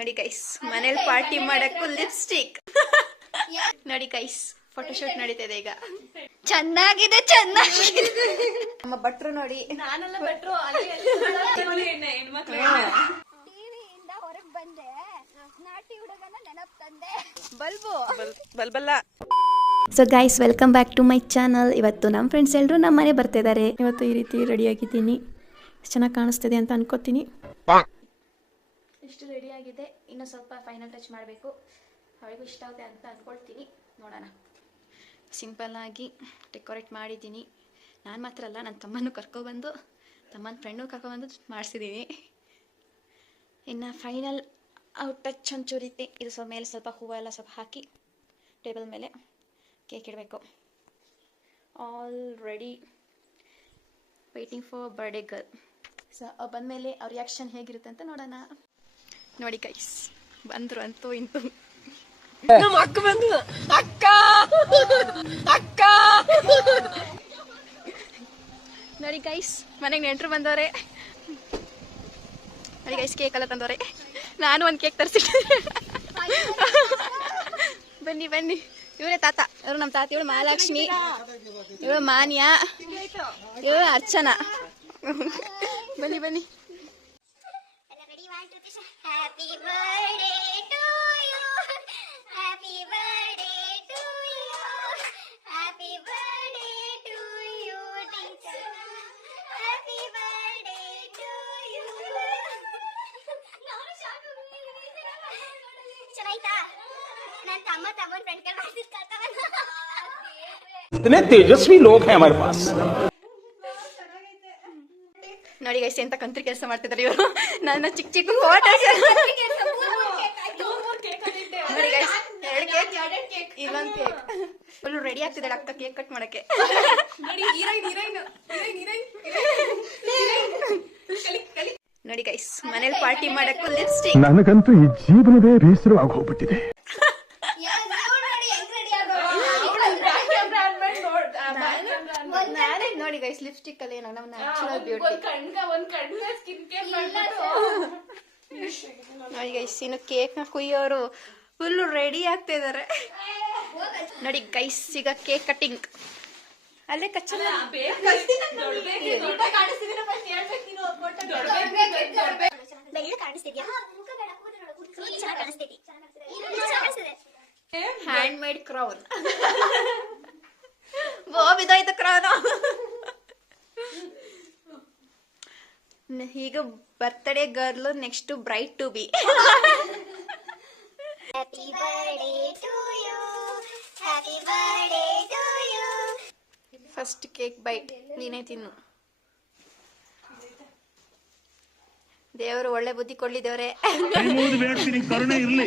ನೋಡಿ ಗೈಸ್, ಮನೇಲಿ ಪಾರ್ಟಿ ಮಾಡಕ್ಕೂ ಲಿಪ್ಸ್ಟಿಕ್. ನೋಡಿ ಗೈಸ್, ಫೋಟೋಶೂಟ್ ನಡೀತಿದೆ ಈಗ. ಚೆನ್ನಾಗಿದೆ, ಚೆನ್ನಾಗಿದೆ. ನಮ್ಮ ಭಟ್ರು ನೋಡಿ. ನಾನೆಲ್ಲ ಭಟ್ರು ಟಿವಿಯಿಂದ ಹೊರಗೆ ಬಂದೆ, ನಾಟಿ ಹುಡುಗನ ನೆನಪು ತಂದೆ. ಬಲ್ಬಲ್ಲ. So guys, welcome back to my channel. ಇವತ್ತು ನಮ್ಮ ಫ್ರೆಂಡ್ಸ್ ಎಲ್ಲರೂ ನಮ್ಮ ಮನೆ ಬರ್ತಿದ್ದಾರೆ. ಇವತ್ತು ಈ ರೀತಿ ರೆಡಿಯಾಗಿದ್ದೀನಿ. ಚೆನ್ನಾಗಿ ಕಾಣಿಸ್ತಿದೆ ಅಂತ ಅನ್ಕೋತೀನಿ. ಇಷ್ಟು ರೆಡಿಯಾಗಿದೆ, ಇನ್ನೂ ಸ್ವಲ್ಪ ಫೈನಲ್ ಟಚ್ ಮಾಡಬೇಕು. ಅವಳಿಗೂ ಇಷ್ಟ ಆಗುತ್ತೆ ಅಂತ ಅಂದ್ಕೊಳ್ತೀನಿ. ನೋಡೋಣ. ಸಿಂಪಲ್ ಆಗಿ ಡೆಕೋರೇಟ್ ಮಾಡಿದ್ದೀನಿ. ನಾನು ಮಾತ್ರ ಅಲ್ಲ, ನನ್ನ ತಮ್ಮನೂ ಕರ್ಕೊಬಂದು, ತಮ್ಮನ ಫ್ರೆಂಡು ಕರ್ಕೊಬಂದು ಮಾಡಿಸಿದ್ದೀನಿ. ಇನ್ನು ಫೈನಲ್ ಔಟ್ ಟಚ್ ಒಂಚೂರಿತ್ತೆ. ಇದು ಸ್ವಲ್ಪ ಮೇಲೆ ಸ್ವಲ್ಪ ಹೂವೆಲ್ಲ ಸ್ವಲ್ಪ ಹಾಕಿ ಟೇಬಲ್ ಮೇಲೆ ಕೇಕ್ ಇಡಬೇಕು. All ready, waiting for birthday girl. So ಅವ್ರು ಬಂದಮೇಲೆ ಅವ್ರ ರಿಯಾಕ್ಷನ್ ಹೇಗಿರುತ್ತೆ ಅಂತ ನೋಡೋಣ. ನೋಡಿ ಗೈಸ್, ಬಂದರು ಅಂತೂ ಇಂತೂ. ನಮ್ಮ ಅಕ್ಕ ಬಂದು, ಅಕ್ಕ ಅಕ್ಕ. ನೋಡಿ ಗೈಸ್, ಮನೆಗೆ ನೆಂಟರು ಬಂದವ್ರೆ. ನೋಡಿ ಗೈಸ್, ಕೇಕ್ ಎಲ್ಲ ತಂದವ್ರೆ. ನಾನು ಒಂದು ಕೇಕ್ ತರಿಸಿದ್ದೆ. ಬನ್ನಿ ಬನ್ನಿ. ಇವರೇ ತಾತ, ಇವರು ನಮ್ಮ ತಾತ. ಇವಳು ಮಹಾಲಕ್ಷ್ಮಿ, ಇವಳು ಮಾನ್ಯ, ಇವಳು ಅರ್ಚನಾ. ಬನ್ನಿ ಬನ್ನಿ. Happy birthday to you. Happy birthday to you. Happy birthday to you, teacher. Happy birthday to you. ನಾನು ಶಾಕ್ ಆಗಿದ್ದೀನಿ. ಚೆನ್ನಾಯ್ತಾ? ನನ್ನ ತಮ್ಮನ ಫ್ರೆಂಡ್ ಕೈ ಮಾಡ್ತಿರ್ತಾನೆ. इतने तेजस्वी लोग हैं हमारे पास. ನೋಡಿ ಗೈಸ್, ಎಂತ ಕಂತ್ರಿ ಕೆಲಸ ಮಾಡ್ತಿದ್ದಾರೆ ಇವರು. ನನ್ನ ಚಿಕ್ಕ ಚಿಕ್ಕ ಫೋಟೋ. ನೋಡಿ ಗೈಸ್, 2 ಕೇಕ್, ಇಲ್ಲೊಂದು ಕೇಕ್. ಫುಲ್ ರೆಡಿ ಆಗ್ತಿದ್ದಾಳೆ ಅಕ್ಕ ಕೇಕ್ ಕಟ್ ಮಾಡಕ್ಕೆ. ನೋಡಿ ಗೈಸ್, ಮನೇಲಿ ಪಾರ್ಟಿ ಮಾಡಕ್ಕೂ ಲಿಪ್ಸ್ಟಿಕ್. ನನಗಂತೂ ಈ ಜೀವನವೇ ಬೇಸರವಾಗಿ ಹೋಗ್ಬಿಟ್ಟಿದೆ. ನೋಡಿ ಗೈಸ್, ಲಿಪ್ಸ್ಟಿಕ್ ಅಲ್ಲಿ ಏನೋ ನಮ್ಮ ನ್ಯಾಚುರಲ್ ಬ್ಯೂಟಿ. ನೋಡಿ ಗೈಸ್, ಇನ್ನು ಕೇಕ್ ನ ಕುಯ್ಯೋರು ಫುಲ್ ರೆಡಿ ಆಗ್ತಾ ಇದಾರೆ. ನೋಡಿ ಗೈಸ್, ಈಗ ಕೇಕ್ ಕಟಿಂಗ್. ಅಲ್ಲೇ ಕಚ್ಚಲ ಹ್ಯಾಂಡ್ ಮೇಡ್ ಕ್ರೌನ್. ಬಿದ್ದೋಯ್ತು ಕ್ರೌನ್. ಈಗ birthday girl, next bride to be. Happy birthday to you. Happy birthday to you. First cake bite ನೀನೇ ತಿನ್ನು. ದೇವರು ಒಳ್ಳೆ ಬುದ್ಧಿ ಕೊಡ್ಲಿ ದೇವ್ರೆ. ಕರುಣೆ ಇರ್ಲಿ,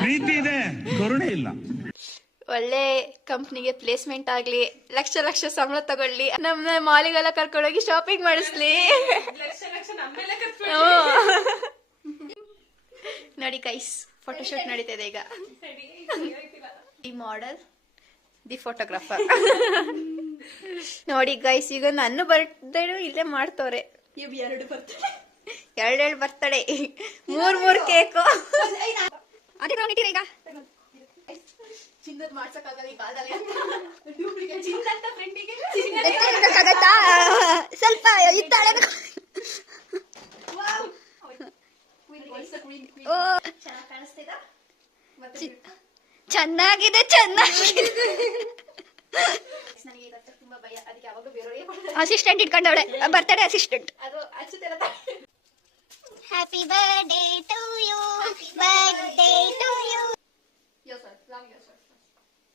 ಪ್ರೀತಿ ಇದೆ, ಕರುಣೆ ಇಲ್ಲ. ಒಳ್ಳೆ ಕಂಪ್ನಿಗೆ ಪ್ಲೇಸ್ಮೆಂಟ್ ಆಗ್ಲಿ, ಲಕ್ಷ ಲಕ್ಷ ಸಂಬಳ ತಗೊಳ್ಳಿ, ನಮ್ಮ ಮಾಲಿಗೆಲ್ಲ ಕರ್ಕೊಂಡೋಗಿ ಶಾಪಿಂಗ್ ಮಾಡಿಸ್ಲಿ. ನೋಡಿ ಗೈಸ್, ಫೋಟೋಶೂಟ್ ನಡೀತಿದೆ ಈಗ. The model, the photographer. ನೋಡಿ ಗೈಸ್, ಈಗ ನನ್ನ ಬರ್ತ್ಡೇ ಇಲ್ಲೇ ಮಾಡ್ತವ್ರೆ. 2 ಬರ್ತಡೇ, 3 ಕೇಕು. ಅದೇ ನಾವು ಇಟ್ಟಿರ ಈಗ. ಚಿನ್ನದ ಮಾಡ್ಸಕ್ಕಾಗಲ್ಲ ಈ ಕಾಲದಲ್ಲಿ. ಸ್ವಲ್ಪ ಇದ್ದಾಳೆ. ಚೆನ್ನಾಗಿದೆ, ಚೆನ್ನಾಗಿದೆ. ತುಂಬಾ ಭಯ, ಅದಕ್ಕೆ ಯಾವಾಗ ಬೇರೆ ಅಸಿಸ್ಟೆಂಟ್ ಇಟ್ಕೊಂಡವಳೆ. ಬರ್ತಡೇ ಅಸಿಸ್ಟೆಂಟ್ ಅದು ಅಚ್ಚುತ್ತೆಲ್ಲ. Happy birthday to you. Birthday to you.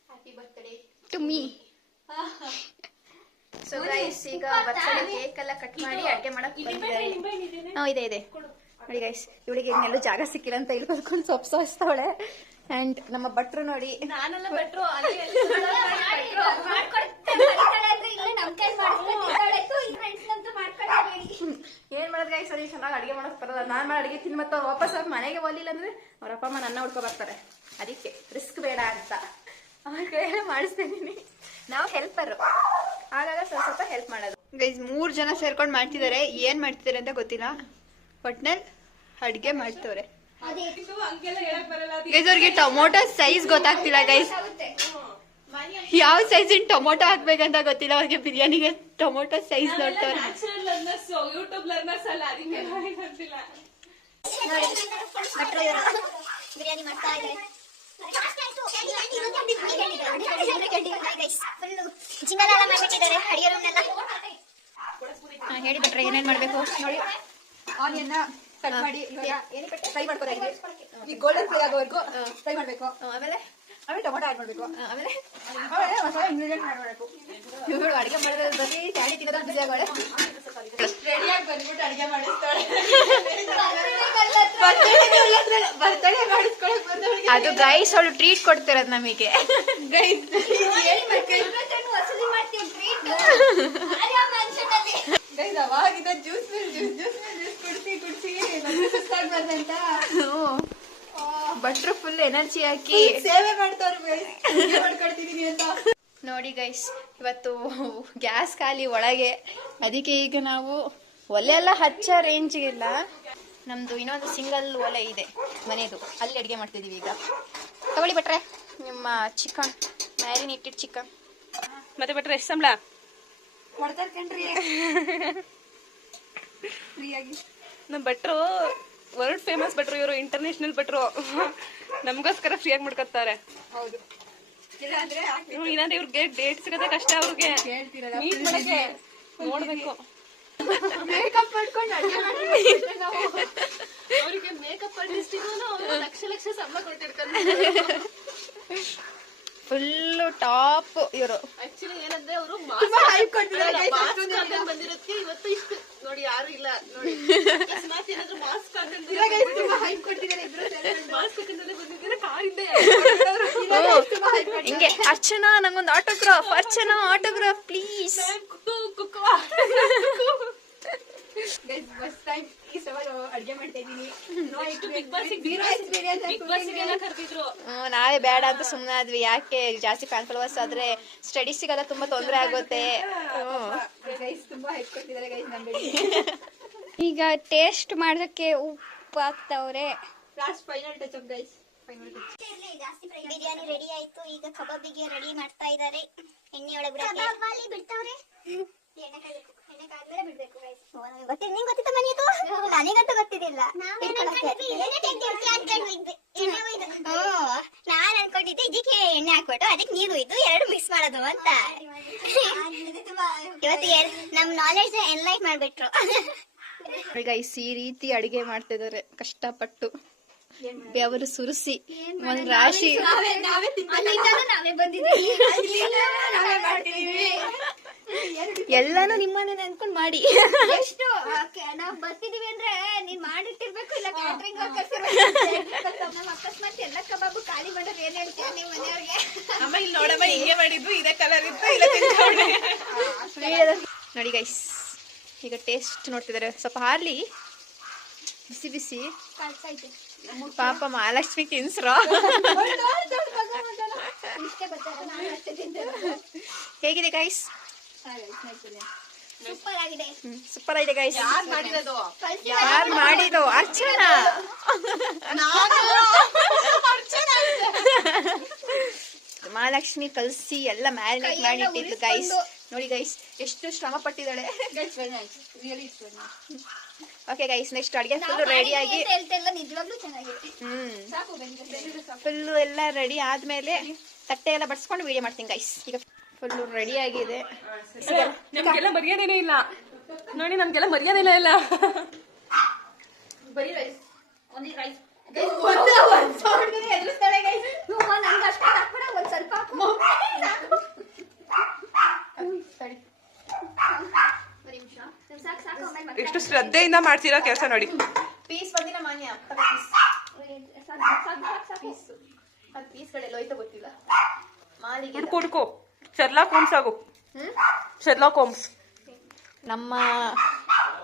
Happy birthday to me. So guys, ಈಗ ಬರ್ತ್ಡೇ ಕೇಕ್ ಎಲ್ಲ ಕಟ್ ಮಾಡಿ ಅಡುಗೆ ಮಾಡಕ್ ಬಂದಿದ್ದಾರೆ. ಇದೆ ನೋಡಿ ಗೈಸ್, ಇವಳಿಗೆ ಇನ್ನೆಲ್ಲೂ ಜಾಗ ಸಿಕ್ಕಿಲ್ಲ ಅಂತ ಇಲ್ಲಿ ಬರ್ಕೊಂಡು ಸೊಪ್ಪು ಸೋಸ್ತವಳೆ. ಅಂಡ್ ನಮ್ಮ ಭಟ್ರು ನೋಡಿ. ನಾನೆಲ್ಲ ಭಟ್ರು ಏನ್ ಮಾಡೋದು ಗೈಸ್, ಸರಿ ಚೆನ್ನಾಗಿ ಅಡುಗೆ ಮಾಡಕ್ ಬರಲ್ಲ. ನಾನ್ ಮಾಡಿ ಅಡುಗೆ ತಿನ್ ಮತ್ತೆ ವಾಪಸ್ ಅವ್ರ ಮನೆಗೆ ಒಲಿಲ್ಲ ಅಂದ್ರೆ ಅವ್ರ ಅಪ್ಪ ಅಮ್ಮ ನನ್ನ ಹುಡ್ಕೊ ಬರ್ತಾರೆ. ಅದಕ್ಕೆ ರಿಸ್ಕ್ ಬೇಡ ಅಂತ ಅವ್ರ ಕೈಯಲ್ಲೇ ಮಾಡಿಸ್ತೀನಿ. ನಾವು ಹೆಲ್ಪರ್, ಆಗಾಗ ಸ್ವಲ್ಪ ಹೆಲ್ಪ್ ಮಾಡೋದು. ಗೈಸ್, 3 ಜನ ಸೇರ್ಕೊಂಡು ಮಾಡ್ತಿದ್ದಾರೆ. ಏನ್ ಮಾಡ್ತಿದ್ದಾರೆ ಅಂತ ಗೊತ್ತಿಲ್ಲ, ಒಟ್ನಲ್ಲಿ ಅಡುಗೆ ಮಾಡ್ತವ್ರೆ. ಗೈಸ್ ಅವ್ರಿಗೆ ಟೊಮೊಟೊ ಸೈಜ್ ಗೊತ್ತಾಗ್ತಿಲ್ಲ ಗೈಸ್. ಯಾವ ಸೈಜಿನ ಟೊಮೊಟೊ ಹಾಕ್ಬೇಕಂತ ಗೊತ್ತಿಲ್ಲ ಅವ್ರಿಗೆ. ಬಿರಿಯಾನಿಗೆ ಟೊಮೊಟೊ ಸೈಜ್ ನೋಡ್ತಾರೆ. ಯೂಟ್ಯೂಬ್ ಲರ್ನರ್ಸ್ ಅಲ್ಲ, ಅದಕ್ಕೆ ಗೊತ್ತಿಲ್ಲ. ಬಿರಿಯಾನಿ ಮಾಡ್ತಾ ಇದ್ದಾರೆ. ಜಿಂಗಲೆಲ್ಲ ಮಾಡ್ಬಿಟ್ಟಿದ್ದಾರೆ ಅಡಿಗೆ ರೂಮ್ನೆಲ್ಲ. ಹೇಳಿ ಬಿಟ್ರೆ ಏನೇನ್ ಮಾಡ್ಬೇಕು ನೋಡಿ. ಆನಿಯನ್ನ ಕಟ್ ಮಾಡಿ ಫ್ರೈ ಮಾಡ್ಕೋದಾಗಿದೆ. ಈ ಗೋಲ್ಡನ್ ಫ್ರೈ ಆಗೋವರೆಗೂ ಫ್ರೈ ಮಾಡ್ಬೇಕು. ಆಮೇಲೆ ಆಮೇಲೆ ಟೊಮೊಟೊ ಆಡ್ ಮಾಡ್ಬೇಕು. ಆಮೇಲೆ ಮಸಾಲೆ ಇಂಗ್ರೀಡಿಯಂಟ್ ಮಾಡ್ಬೇಕು. ಇವ್ರು ಅಡಿಗೆ ಮಾಡಿದ್ರೆ ಬರೀ ಸ್ಯಾಡಿ ತಿನ್ನೋದು ಬಿಸಿ ಆಗೋಳೆ. ರೆಡಿಯಾಗಿ ಬಂದ್ಬಿಟ್ಟು ಅಡಿಗೆ ಮಾಡಿಸ್ತಾಳೆ. ಬರ್ತಡೇ ಮಾಡಿಸ್ಕೊಳಕ್ ಬಂದವಳಿಗೆ ಅದು ಗೈಸ್ ಅವಳು ಟ್ರೀಟ್ ಕೊಡ್ತಿರೋದು ನಮಗೆ. ಗೈಸ್ ವಸೂಲಿ ಮಾಡ್ತೀವಿ ಟ್ರೀಟ್. ಗೈಸ್ ಅವಾಗಿದ್ದ ಜ್ಯೂಸ್ ಕುಡಿಸಿ ಸುಸ್ತಾಗ್ಬಾರ್ದಂತ ಬಟ್ರು ಫುಲ್ ಎನರ್ಜಿ ಹಾಕಿ ಸೇವೆ ಮಾಡ್ತಾವ್ರೆ. ಮಾಡ್ಕೊಡ್ತಿದೀನಿ ಅಂತ ನೋಡಿ ಗೈಸ್. ಇವತ್ತು ಗ್ಯಾಸ್ ಖಾಲಿ ಒಳಗೆ, ಅದಕ್ಕೆ ಈಗ ನಾವು ಒಲೆ ಎಲ್ಲ ಹಚ್ಚೋ ರೇಂಜಿಗಿಲ್ಲ. ನಮ್ದು ಇನ್ನೊಂದು ಸಿಂಗಲ್ ಒಲೆ ಇದೆ ಮನೆಯದು, ಅಲ್ಲಿ ಅಡುಗೆ ಮಾಡ್ತಿದೀವಿ ಈಗ. ತಗೊಳ್ಳಿ ಬಿಟ್ರೆ ನಿಮ್ಮ ಚಿಕನ್, ಮ್ಯಾರಿನೇಟೆಡ್ ಚಿಕನ್. ಮತ್ತೆ ಬಿಟ್ರೆ ಎಷ್ಟು ಸಂಬಳ ಕೊಡ್ತಾರೆ ಕಣ್ರಿ ಫ್ರೀಯಾಗಿ. ನಮ್ಮ ಭಟ್ರು ವರ್ಲ್ಡ್ ಫೇಮಸ್ ಭಟ್ರು, ಇವರು ಇಂಟರ್ನ್ಯಾಷನಲ್ ಭಟ್ರು. ನಮಗೋಸ್ಕರ ಫ್ರೀಯಾಗಿ ಮಾಡ್ಕೊತಾರೆ. ಹೌದು. ಇಲ್ಲಾಂದ್ರೆ ಇಲ್ಲಾಂದ್ರೆ ಇವ್ರಿಗೆ ಡೇಟ್ ಸಿಗೋದೇ ಕಷ್ಟ. ಅವ್ರಿಗೆ ಮೀಟ್ ಮಾಡಕ್ಕೆ ನೋಡ್ಬೇಕು. ಮೇಕಪ್ ಮಾಡ್ಕೊಂಡು ಅಡಿಗೆ ಅವರಿಗೆ ಮೇಕಪ್ ಆರ್ಟಿಸ್ಟಿಗೂ ಲಕ್ಷ ಲಕ್ಷ ಸಂಬಳ ಕೊಟ್ಟಿರ್ತಾರೆ. ಫುಲ್ಲು ಟಾಪ್ ಇವರು. ಆಕ್ಚುಲಿ ಏನಂದ್ರೆ ಅವರು ಬಂದಿರೋದಕ್ಕೆ ಇವತ್ತು ಇಷ್ಟು ನೋಡಿ ಯಾರು ಇಲ್ಲ ನೋಡಿ. ಏನಾದ್ರು ಮಾಸ್ಕ್ ಮಾಸ್ಕ್ ಹಾಕೊಂಡಲ್ಲೇ ಬಂದಿದ್ದೀರಾ ಕಾರಿಂದ. ಹಿಂಗೆ ಅರ್ಚನಾ ನಂಗೊಂದು autograph, Archana autograph please. First time ಈ ಸವಾಲು ಅಡಿಗೆ ಮಾಡ್ತಾ ಇದ್ದೀನಿ. ಬಿಗ್ ಬಾಸ್ಗೆಲ್ಲ ಕರೆದಿದ್ರು. ನಾವೇ ಬೇಡ ಅಂತ ಸುಮ್ಮನೆ ಆದ್ವಿ. ಯಾಕೆ ಜಾಸ್ತಿ ಫ್ಯಾನ್ ಫಾಲೋವರ್ಸ್ ಆದ್ರೆ ಸ್ಟಡೀಸಿಗೆಲ್ಲ ತುಂಬಾ ತೊಂದರೆ ಆಗುತ್ತೆ. ಗೈಸ್ ತುಂಬಾ ಹೈಪ್ ಕೊಡ್ತಿದ್ದಾರೆ ಗೈಸ್ ನಮ್ಗೆ. ಈಗ ಟೇಸ್ಟ್ ಮಾಡೋದಕ್ಕೆ ಉಪ್ಪು ಹಾಕ್ತವ್ರೆ. Last final touch up guys. Biryani ready ಆಯ್ತು. ಈಗ ಕಬಾಬಿಗೆ ರೆಡಿ ಮಾಡ್ತಾ ಇದ್ದಾರೆ. ಎಣ್ಣೆ ಒಳಗೆ ಬಿಡ್ತಾವ್ರೆ. ನಿಂಗೆ ಗೊತ್ತಿತ್ತ ಮನೆಯದು? ನನಗಂತೂ ಗೊತ್ತಿದ್ದಿಲ್ಲ. ನಾನ್ ಅನ್ಕೊಂಡಿದ್ದೆ ಇದಕ್ಕೆ ಎಣ್ಣೆ ಹಾಕ್ಬಿಟ್ಟು ಅದಕ್ಕೆ ನೀರು ಇದ್ದು ಎರಡು ಮಿಕ್ಸ್ ಮಾಡೋದು ಅಂತ. ಇವತ್ತು ನಮ್ ನಾಲೆಡ್ಜ್ ಎನ್ಲೈಟ್ ಮಾಡ್ಬಿಟ್ರು. ಗೈಸ್ ಈ ರೀತಿ ಅಡಿಗೆ ಮಾಡ್ತಿದ್ದಾರೆ ಕಷ್ಟಪಟ್ಟು, ಬೆವರು ಸುರಿಸಿ ಒಂದ್ ರಾಶಿ. ನಾವೇ ಬಂದಿದ್ದೀವಿ. ಎಲ್ಲಾನು ನಿಮ್ಮನೆ ಅನ್ಕೊಂಡ್ ಮಾಡಿ. ಎಷ್ಟು ನಾವ್ ಬರ್ತಿದೀವಿ ಅಂದ್ರೆ ನೀನ್ ಮಾಡಿಟ್ಟಿರ್ಬೇಕು, ಇಲ್ಲ ಕ್ಯಾಟ್ರಿಂಗ್ ನಮ್ ಅಕಸ್ಮಾತ್ ಎಲ್ಲ ಕಬಾಬು ಖಾಲಿ ಬಂದ್ರೆ ಏನ್ ಹೇಳ್ತೀಯ ನಿಮ್ ಮನೆಯವ್ರಿಗೆ? ಅಮ್ಮ ಇಲ್ಲಿ ನೋಡಮ್ಮ ಹಿಂಗೆ ಮಾಡಿದ್ರು, ಇದೇ ಕಲರ್ ಇತ್ತು, ಇಲ್ಲ ನೋಡಿ ಗೈಸ್ ಈಗ ಟೇಸ್ಟ್ ನೋಡ್ತಿದ್ದಾರೆ. ಸ್ವಲ್ಪ ಹಾರ್ಲಿ ಬಿಸಿ ಬಿಸಿ. ಪಾಪ ಮಹಾಲಕ್ಷ್ಮಿ ತಿನ್ಸ್ರೋ. ಹೇಗಿದೆ ಗೈಸ್? ಸೂಪರ್ ಆಗಿದೆ. ಸೂಪರ್ ಆಗಿದೆ ಗೈಸ್. ಯಾರು ಮಾಡಿರೋದು? ಯಾರು ಮಾಡಿದ್ದು? ಅರ್ಚನಾ. ಮಹಾಲಕ್ಷ್ಮಿ ಕಲ್ಸಿ ಎಲ್ಲ ಮ್ಯಾರಿನೇಟ್ ಮಾಡಿ ಇಟ್ಟಿದ್ಲು ಗೈಸ್. ನೋಡಿ ಗೈಸ್ ಎಷ್ಟು ಶ್ರಮ ಪಟ್ಟಿದ್ದಾಳೆ. ಓಕೆ ಗೈಸ್ ನೆಕ್ಸ್ಟ್ ಅಡಿಗೆ ಫುಲ್ ರೆಡಿ ಆಗಿ ನಿಜವಾಗ್ಲೂ ಚೆನ್ನಾಗಿದೆ. ಫುಲ್ಲು ಎಲ್ಲ ರೆಡಿ ಆದ್ಮೇಲೆ ತಟ್ಟೆ ಎಲ್ಲ ಬಡ್ಸ್ಕೊಂಡು ವಿಡಿಯೋ ಮಾಡ್ತೀನಿ ಗೈಸ್. ಈಗ ಫುಲ್ಲು ರೆಡಿ ಆಗಿದೆ. ನಮ್ಗೆಲ್ಲ ಮರ್ಯಾದೆನೇ ಇಲ್ಲ ನೋಡಿ, ನಮ್ಗೆಲ್ಲ ಮರ್ಯಾದೆನೇ ಇಲ್ಲ. ಬರೀ ರೈಸ್, ಓನ್ಲಿ ರೈಸ್. ಎಷ್ಟು ಶ್ರದ್ಧೆಯಿಂದ ಮಾಡ್ತಿರೋ ಕೆಲಸ ನೋಡಿ. ಪೀಸ್ ಬಂದಿನ ಮಾನ್ಯ ಪೀಸ್ಗಳೆಲ್ಲ ಹೋಯ್ತಾ ಗೊತ್ತಿಲ್ಲ. ಮಾಲಿಗೆ ಕುಡ್ಕೋ ಶರ್ಲಾಕ್ ಹೋಮ್ಸ್ ಆಗು. ಶರ್ಲಾಕ್ ಹೋಮ್ಸ್ ನಮ್ಮ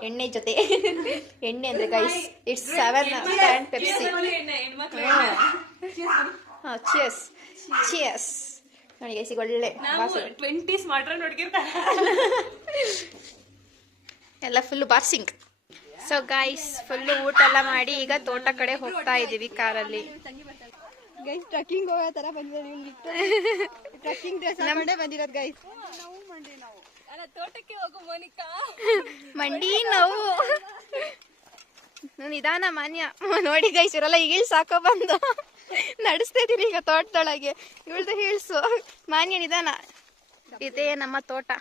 ಎಣ್ಣೆ ಜೊತೆ ಎಣ್ಣೆ ಅಂದ್ರೆ guys it's 7 and Pepsi. Cheers cheers. ನೋಡಿ ಗೈಸ್ ಈಗ ಒಳ್ಳೆ 20s ಮಾಡ್ರೆ ನೋಡ್ಗಿರ್ತಾರೆ. ಎಲ್ಲ ಫುಲ್ ಬಾರ್ಸಿಂಗ್ ಸೊ ಗೈಸ್ ಫುಲ್ಲು ಊಟ ಎಲ್ಲ ಮಾಡಿ ಈಗ ತೋಟ ಕಡೆ ಹೋಗ್ತಾ ಇದೀವಿ ಕಾರಲ್ಲಿ. ಗೈಸ್ ಟ್ರಕ್ಕಿಂಗ್ ಹೋಗೋ ತರ ಬಂದಿದ್ದೀವಿ. ಟ್ರಕ್ಕಿಂಗ್ ಡ್ರೆಸ್ ಹಾಕೊಂಡೇ ಬಂದಿರೋದು ಗೈಸ್. ತೋಟಕ್ಕೆ ಹೋಗು ಮೋನಿಕಾ. ಮಂಡಿ ನೋವು ನಿಧಾನ ಮಾನ್ಯ. ನೋಡಿ ಗೈಸ್ ಇವರೆಲ್ಲ ಹೀಲ್ಸ್ ಹಾಕೋ ಬಂದು ನಡೆಸ್ತಾ ಇದೀನಿ ಈಗ ತೋಟದೊಳಗೆ. ಇವಳ್ದು ಹೀಲ್ಸು ಮಾನ್ಯ ನಿಧಾನ. ಇದೇ ನಮ್ಮ ತೋಟ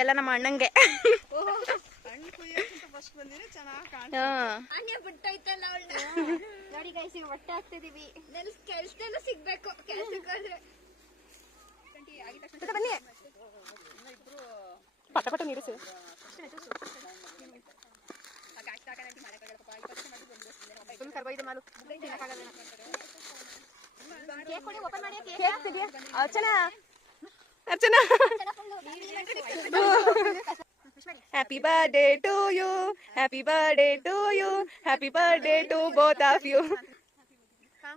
ಎಲ್ಲ ನಮ್ಮ ಅಣ್ಣಂಗೆ. ನೋಡಿ ಗೈಸ್ ಈಗ ಹೊಟ್ಟೆ ಹಾಕ್ತಿದೀವಿ. ಕೆಲ್ಸದಲ್ಲೂ ಸಿಗ್ಬೇಕು. ಕೆಲ್ಸಕ್ಕೆ ಹೋದ್ರೆ ಪಟ ಪಟ ನೀರಿಸು. Archana Archana happy birthday to you, happy birthday to you, happy birthday to both of you.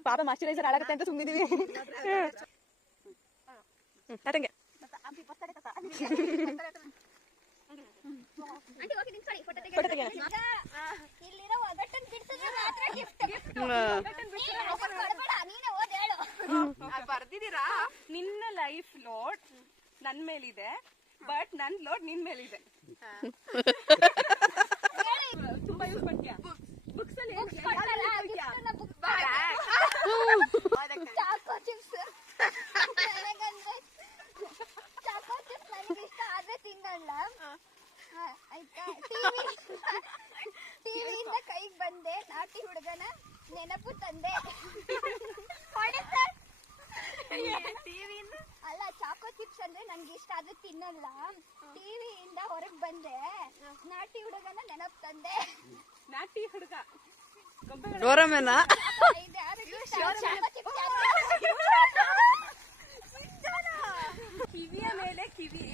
ಪಾಪ ಮಾಸ್ಟರೈಸರ್ ಹಾಳಾಗತ್ತೆ ಅಂತ ಸುಮ್ಮನಿದೀವಿ. ಅದಂಗೆ ಇಲ್ಲಿರೋ ಒಗಟನ್ ಬಿಡ್ಸಿದ್ರೆ ಮಾತ್ರ ಗಿಫ್ಟ್. ನೀನೇ ಓದ್ ಹೇಳು. ಬರ್ದಿದ್ದೀರಾ? ನಿನ್ನ ಲೈಫ್ ಲೋಡ್ ನನ್ ಮೇಲಿದೆ, ಬಟ್ ನನ್ ಲೋಡ್ ನಿನ್ ಮೇಲಿದೆ. ತುಂಬಾ ಯೂಸ್ ಮಾಡ್ತೀಯಾ ಬುಕ್ಸ್ ಅಲ್ಲಿ? ಚಾಕೋ ಚಿಪ್ಸ್ ಚಾಕೋ ಚಿಪ್ಸ್ ನನಗೆ ಇಷ್ಟ ಆದ್ರೆ ತಿನ್ನಲ್ಲ. ಆಯ್ತಾ? ಟಿವಿಯಿಂದ ಕೈಗೆ ಬಂದೆ, ನಾಟಿ ಹುಡುಗನ ನೆನಪು ತಂದೆ. ಅಲ್ಲ ಚಾಕೋ ಚಿಪ್ಸ್ ಅಂದ್ರೆ ನನ್ಗೆ ಇಷ್ಟ ಆದ್ರೆ ತಿನ್ನಲ್ಲ. ಟಿವಿಯಿಂದ ಹೊರಗ್ ಬಂದೆ, ನಾಟಿ ಹುಡುಗನ ನೆನಪು ತಂದೆ. ನಾಟಿ ಹುಡುಗ ಡೋರಮನ ಕಿವಿಯ ಮೇಲೆ ಕಿವಿ,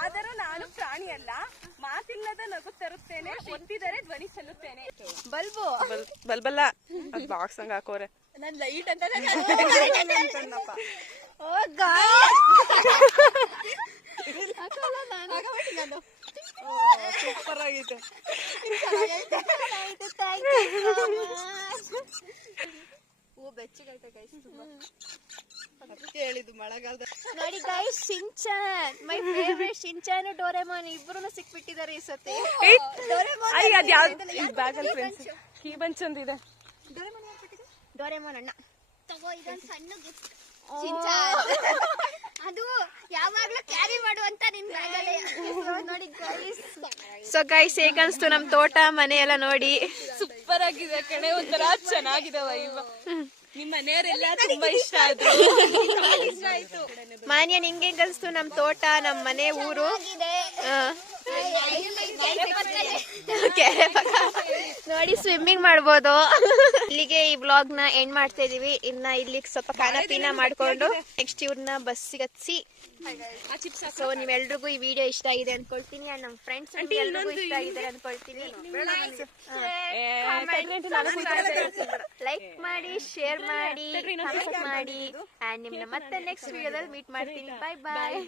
ಆದರೂ ನಾನು ಪ್ರಾಣಿಯಲ್ಲ, ಮಾತಿಲ್ಲದ ನಗು ತರುತ್ತೇನೆ, ಒತ್ತಿದರೆ ಧ್ವನಿ ಚೆಲ್ಲುತ್ತೇನೆ. ಬಲ್ಬು ಬಲ್ಬಲ್ಲ, ಬಾಕ್ಸ್ ಹಂಗ ಹಾಕೋರೆ. ನನ್ ಲೈಟ್ ಅಂತ ಸೂಪರ್ ಆಗೈತೆ. ಬೆಚ್ಚಗೈತೆ ಗೈಸ್ ತುಂಬಾ. ಅದಕ್ಕೆ ಹೇಳಿದ್ದು ಮಳೆಗಾಲದ. ನೋಡಿ ಗೈಸ್ ಶಿಂಚಾನ್, ಮೈ ಫೇವರೇಟ್ ಶಿಂಚಾನ್ ಡೋರೆಮಾನ್ ಇಬ್ರು ಸಿಕ್ಬಿಟ್ಟಿದ್ದಾರೆ ಈ ಸತಿ. ಬ್ಯಾಗಲ್ಲಿ ಫ್ರೆಂಡ್ಸ್ ಕೀ ಬಂಚ್ ಒಂದಿದೆ. ಡೋರೆಮಾನ್ ಅಣ್ಣ ತಗೋ, ಇದೊಂದು ಸಣ್ಣ ಗಿಫ್ಟ್. ಅದು ಯಾವಾಗ್ಲೂ ಕ್ಯಾರಿ ಮಾಡುವಂತ ನಿನ್ ಬ್ಯಾಗಲ್ಲಿ. ನೋಡಿ ಗೈಸ್. ಸೊ ಗೈಸ್ ಹೇಗನ್ಸ್ತು ನಮ್ ತೋಟ ಮನೆ ಎಲ್ಲ ನೋಡಿ? ಸೂಪರ್ ಆಗಿದೆ ಕಣೆ, ಒಂಥರ ಚೆನ್ನಾಗಿದೆ ವೈಬ್. ನಿಮ್ ಮನೆಯವರೆಲ್ಲ ತುಂಬಾ ಇಷ್ಟ ಆದ್ರು. ಮಾನ್ಯ ನಿಂಗೆ ಹೆಂಗನ್ಸ್ತು ನಮ್ ತೋಟ, ನಮ್ ಮನೆ, ಊರು? ಕೆರೆ ಪಕ್ಕ ನೋಡಿ ಸ್ವಿಮ್ಮಿಂಗ್ ಮಾಡ್ಬೋದು. ಇಲ್ಲಿಗೆ ಈ ವ್ಲಾಗ್ ನ ಎಂಡ್ ಮಾಡ್ತಾ ಇದೀವಿ. ಇನ್ನ ಇಲ್ಲಿ ಸ್ವಲ್ಪ ಖಾನ ಪೀನ ಮಾಡ್ಕೊಂಡು ನೆಕ್ಸ್ಟ್ ಇವ್ರನ್ನ ಬಸ್ಸಿಗೆ ಹತ್ಸಿ. ಸೊ ನೀವೆಲ್ರಿಗೂ ಈ ವಿಡಿಯೋ ಇಷ್ಟ ಆಗಿದೆ ಅನ್ಕೊಳ್ತೀನಿ, ಅಂಡ್ ನಮ್ ಫ್ರೆಂಡ್ಸ್ ಎಲ್ರಿಗೂ ಇಷ್ಟ ಆಗಿದೆ ಅನ್ಕೊಳ್ತೀನಿ. ಲೈಕ್ ಮಾಡಿ, ಶೇರ್ ಮಾಡಿ, ಕಮೆಂಟ್ ಮಾಡಿ, ಅಂಡ್ ನಿಮ್ನ ಮತ್ತೆ ನೆಕ್ಸ್ಟ್ ವಿಡಿಯೋದಲ್ಲಿ ಮೀಟ್ ಮಾಡ್ತೀನಿ. ಬಾಯ್ ಬಾಯ್.